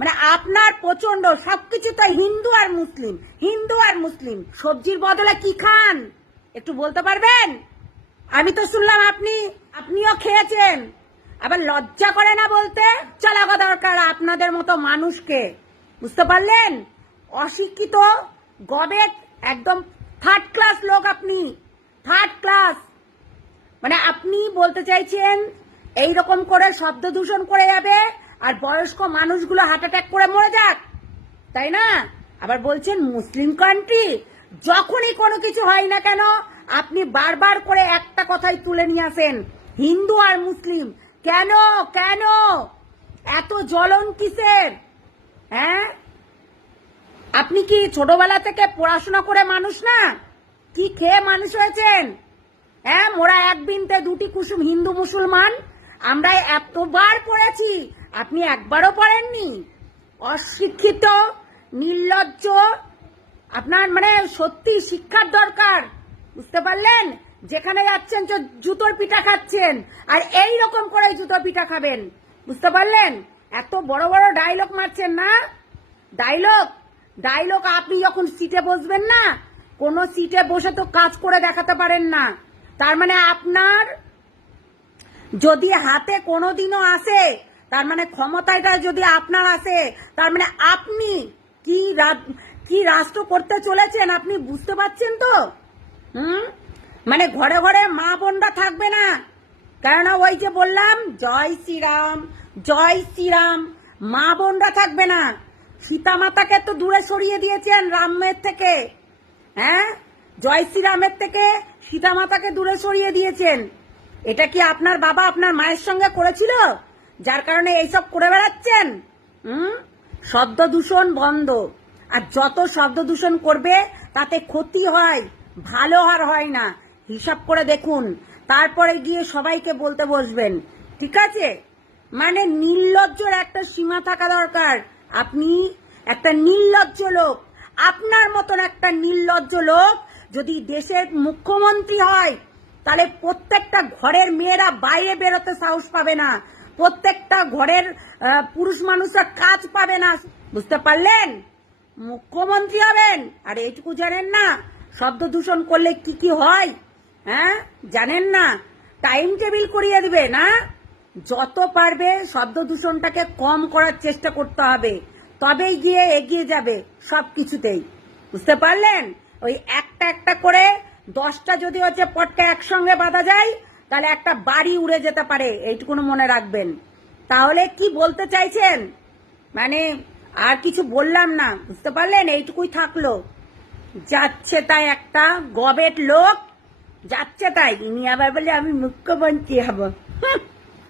মানে আপনার প্রচণ্ড সবকিছু তো হিন্দু আর মুসলিম, হিন্দু আর মুসলিম। সবজির বদলে কি খান? একটু বলতে পারবেন? আমি তো শুনলাম আপনি, আপনিও খেয়েছেন। আবার লজ্জা করে না বলতে? চালাগা দরকার আপনাদের মতো মানুষকে। বুঝতে পারলেন? অশিক্ষিত, গবেট, একদম থার্ড ক্লাস লোক আপনি। থার্ড ক্লাস মানে আপনি বলতে চাইছেন এই রকম করে শব্দ দূষণ করে যাবে আর বয়স্ক মানুষগুলো হার্ট অ্যাটাক করে মরে যাক, তাই না? আবার বলছেন মুসলিম কান্ট্রি যখনই কোনো কিছু হয় না কেন, আপনি বারবার করে একটা কথাই তুলে নিয়ে আসেন, হিন্দু আর মুসলিম, কেন কেন? এত জ্বলন কিসের? হ্যাঁ? আপনি কি ছোটবেলা থেকে পড়াশোনা করে মানুষ না? কি খেয়ে মানুষ হয়েছেন? হ্যাঁ মোরা এক বিনতে দুটি কুসুম হিন্দু মুসলমান আমরা এতবার পড়েছি আপনি একবারও পড়েননি? অশিক্ষিত, নির্লজ্জ, আপনার মানে সত্যি শিক্ষার দরকার, বুঝতে পারলেন? যেখানে যাচ্ছেন জুতোর পিঠা খাচ্ছেন, আর এই রকম করে জুতোর পিঠা খাবেন, বুঝতে পারলেন? এত বড় বড় ডায়লগ মারছেন না? ডায়লগ ডায়লগ আপনি যখন সিটে বসবেন না, কোন সিটে বসে তো কাজ করে দেখাতে পারেন না। তার মানে আপনার যদি হাতে কোনোদিনও আসে তার মানে ক্ষমতাটা যদি আপনার আসে, তার মানে আপনি কি কি রাষ্ট্র করতে চলেছেন আপনি বুঝতে পারছেন তো? হুম? মানে ঘরে ঘরে মা বোনরা থাকবে না। কেননা ওই যে বললাম, জয় শ্রীরাম জয় শ্রীরাম, মা বোনরা থাকবে না। সীতা মাতাকে তো দূরে সরিয়ে দিয়েছেন রামের থেকে। হ্যাঁ? জয় শ্রীরামের থেকে সীতা মাতাকে দূরে সরিয়ে দিয়েছেন। এটা কি আপনার বাবা আপনার মায়ের সঙ্গে করেছিল? যার কারণে এইসব করে বেড়াচ্ছেন? হুম? শব্দ দূষণ বন্ধ। আর যত শব্দ দূষণ করবে, তাতে ক্ষতি হয়, ভালো আর হয় না। হিসাব করে দেখুন। তারপরে গিয়ে সবাইকে বলতে বসবেন। ঠিক আছে? মানে নির্লজ্জর একটা সীমা থাকা দরকার। আপনি একটা নির্লজ্জ লোক। আপনার মতন একটা নির্লজ্জ লোক যদি দেশের মুখ্যমন্ত্রী হয়, তাহলে প্রত্যেকটা ঘরের মেয়েরা বাইরে বেরোতে সাহস পাবে না। প্রত্যেকটা ঘরের পুরুষ মানুষরা কাজ পাবে না। বুঝতে পারলেন? মুখ্যমন্ত্রী হবেন। আর এইটুকু জানেন না, শব্দ দূষণ করলে কি কি হয়? হ্যাঁ? জানেন না? টাইম টেবিল করিয়ে দিবে, না? যত পারবে শব্দ দূষণটাকে কম করার চেষ্টা করতে হবে। তবেই গিয়ে এগিয়ে যাবে সব কিছুতেই বুঝতে পারলেন? ওই একটা একটা করে দশটা যদি হচ্ছে পটকা একসঙ্গে বাঁধা যায় তাহলে একটা বাড়ি উড়ে যেতে পারে, এইটুকুনো মনে রাখবেন। তাহলে কি বলতে চাইছেন? মানে আর কিছু বললাম না, বুঝতে পারলেন? এইটুকুই থাকল। যাচ্ছে তাই একটা গবেট লোক, যাচ্ছে তাই। ইনি আবার বলে আমি মুখ্যমন্ত্রী হব।